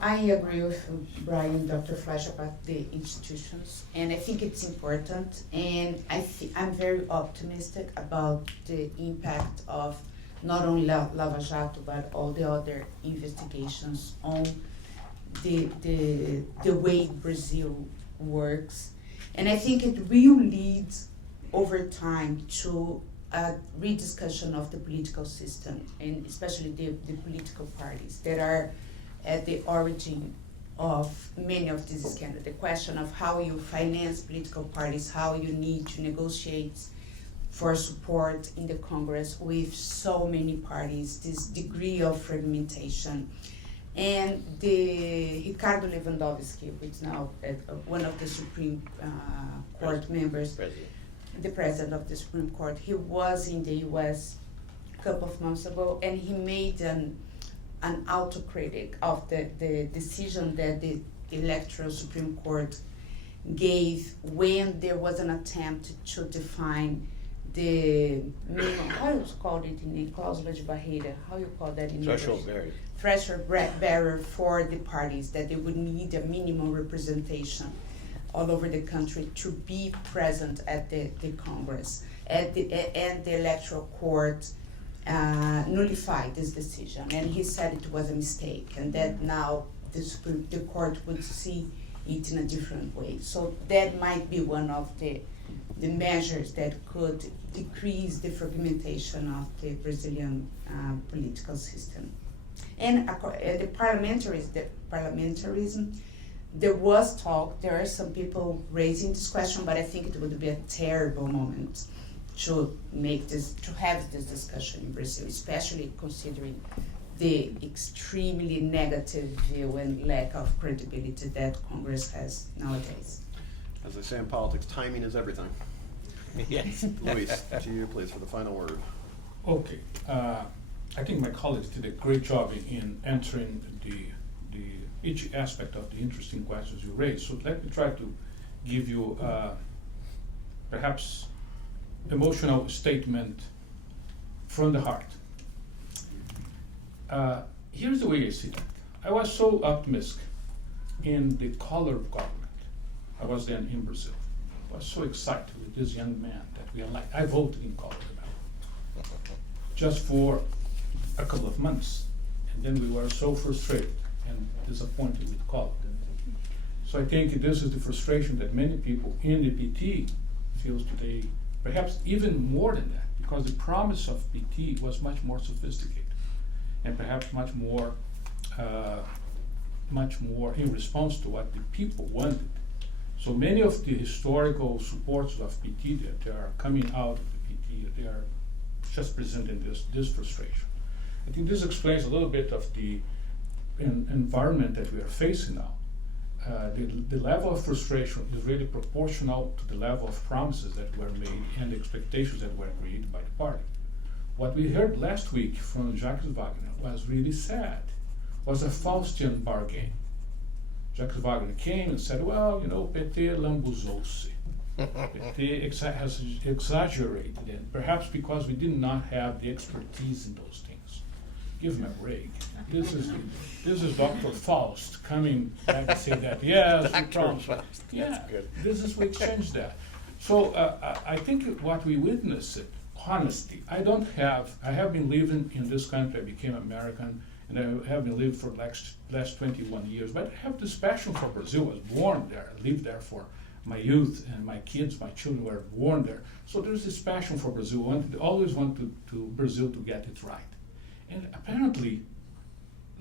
I agree with Brian, Dr. Fleischer, about the institutions, and I think it's important, and I'm very optimistic about the impact of not only Lava Jato, but all the other investigations on the way Brazil works. And I think it will lead over time to a rediscussion of the political system, and especially the political parties that are at the origin of many of these scandals. The question of how you finance political parties, how you need to negotiate for support in the Congress with so many parties, this degree of fragmentation. And the Ricardo Lewandowski, which is now one of the Supreme Court members, the president of the Supreme Court, he was in the US a couple of months ago, and he made an autocritic of the decision that the electoral Supreme Court gave when there was an attempt to define the minimum, how you call it in cláusula de barreira, how you call that in Threshold English? barrier. Threshold barrier for the parties, that they would need a minimum representation all over the country to be present at the Congress. And the electoral court nullified this decision, and he said it was a mistake, and that now the court would see it in a different way. So that might be one of the measures that could decrease the fragmentation of the Brazilian political system. And the parliamentarism, there was talk, there are some people raising this question, but I think it would be a terrible moment to have this discussion in Brazil, especially considering the extremely negative view and lack of credibility that Congress has nowadays. as they say in politics, timing is everything. Yes. Luis, to you, please, for the final word. Okay, I think my colleagues did a great job in answering each aspect of the interesting questions you raised. So let me try to give you perhaps emotional statement from the heart. Here's the way I see it. I was so optimistic in the color of government. I was then in Brazil. I was so excited with this young man that we elected. I voted in color just for a couple of months, and then we were so frustrated and disappointed with color. So I think this is the frustration that many people in the PT feels today, perhaps even more than that, because the promise of PT was much more sophisticated and perhaps much more in response to what the people wanted. So many of the historical supports of PT that are coming out of the PT, they are just presenting this frustration. I think this explains a little bit of the environment that we are facing now. The level of frustration is really proportional to the level of promises that were made and the expectations that were created by the party. What we heard last week from Jacques Wagner was really sad, was a Faustian bargain. Jacques Wagner came and said, well, you know, PT lambuzou-se. PT has exaggerated it, perhaps because we did not have the expertise in those things. Give him a break. This is Dr. Faust coming back and saying that, yes, we promised. Yeah, this is, we exchanged that. So I think what we witnessed, honesty. I have been living in this country, I became American, and I have been living for the last 21 years, but I have this passion for Brazil. I was born there, I lived there for my youth, and my kids, my children were born there. So there's this passion for Brazil. I always want to Brazil to get it right. And apparently,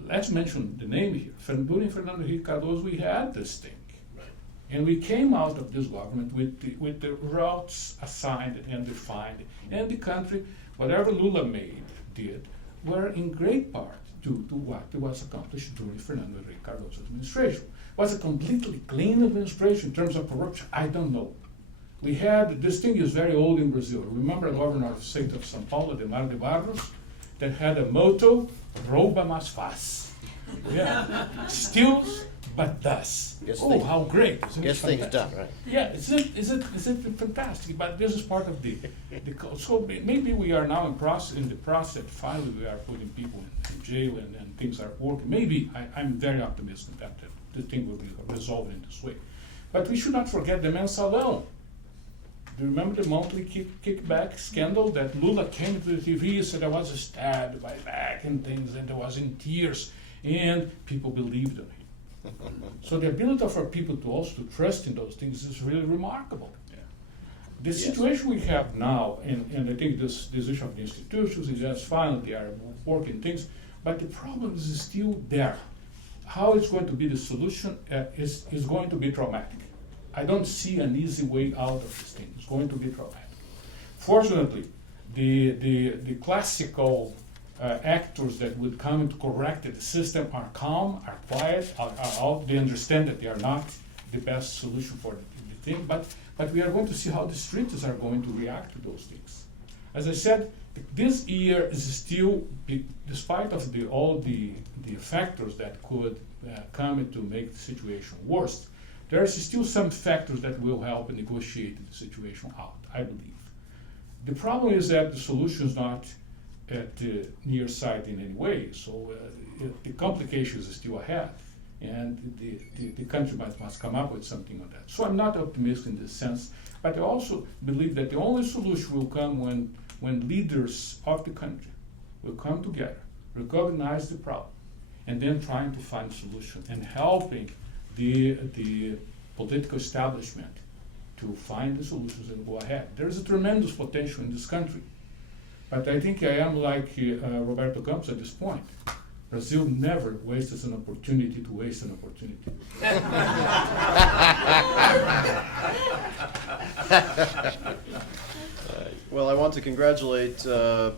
let's mention the name here. During Fernando Henrique Cardoso, we had this thing. Right. And we came out of this government with the routes assigned and defined. And the country, whatever Lula did, were in great part due to what was accomplished during Fernando Henrique Cardoso's administration. Was a completely clean administration in terms of corruption? I don't know. We had, this thing is very old in Brazil. Remember the governor of the state of São Paulo, Demar de Barros, that had a motto, rouba mas faz. Yeah, steals but does. How great! Isn't Gets it things fantastic? done, right? Yeah, is it fantastic? But this is part of the so maybe we are now in the process. Finally, we are putting people in jail and things are working. Maybe I'm very optimistic that the thing will be resolved in this way. But we should not forget the mensalão. Do you remember the monthly kickback scandal that Lula came to the TV and said I was stabbed by back and things, and I was in tears, and people believed in him. So the ability for people to also trust in those things is really remarkable. Yeah. The situation we have now, and I think this issue of the institutions is just fine, they are working things, but the problem is still there. How it's going to be the solution is going to be traumatic. I don't see an easy way out of this thing. It's going to be traumatic. Fortunately, the classical actors that would come to correct the system are calm, are quiet, are out. They understand that they are not the best solution for the thing, but we are going to see how the streets are going to react to those things. As I said, this year is still, despite of all the factors that could come to make the situation worse, there are still some factors that will help negotiate the situation out, I believe. The problem is that the solution is not at the near side in any way, so the complications are still ahead, and the country must come up with something on that. So I'm not optimistic in this sense, but I also believe that the only solution will come when leaders of the country will come together, recognize the problem, and then trying to find a solution and helping the political establishment to find the solutions and go ahead. There's a tremendous potential in this country. But I think I am like Roberto Campos at this point. Brazil never wastes an opportunity to waste an opportunity. Well, I want to congratulate the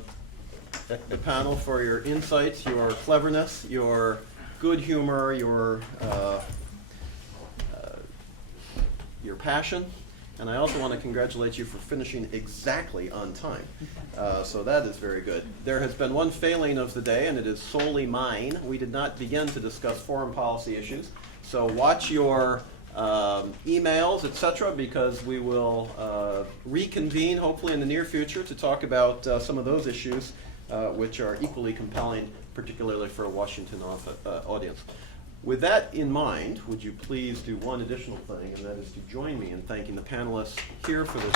panel for your insight, your cleverness, your good humor, your passion, and I also want to congratulate you for finishing exactly on time. So that is very good. There has been one failing of the day, and it is solely mine. We did not begin to discuss foreign policy issues, so watch your emails, etc., because we will reconvene hopefully in the near future to talk about some of those issues which are equally compelling, particularly for a Washington audience. With that in mind, would you please do one additional thing, and that is to join me in thanking the panelists here for this.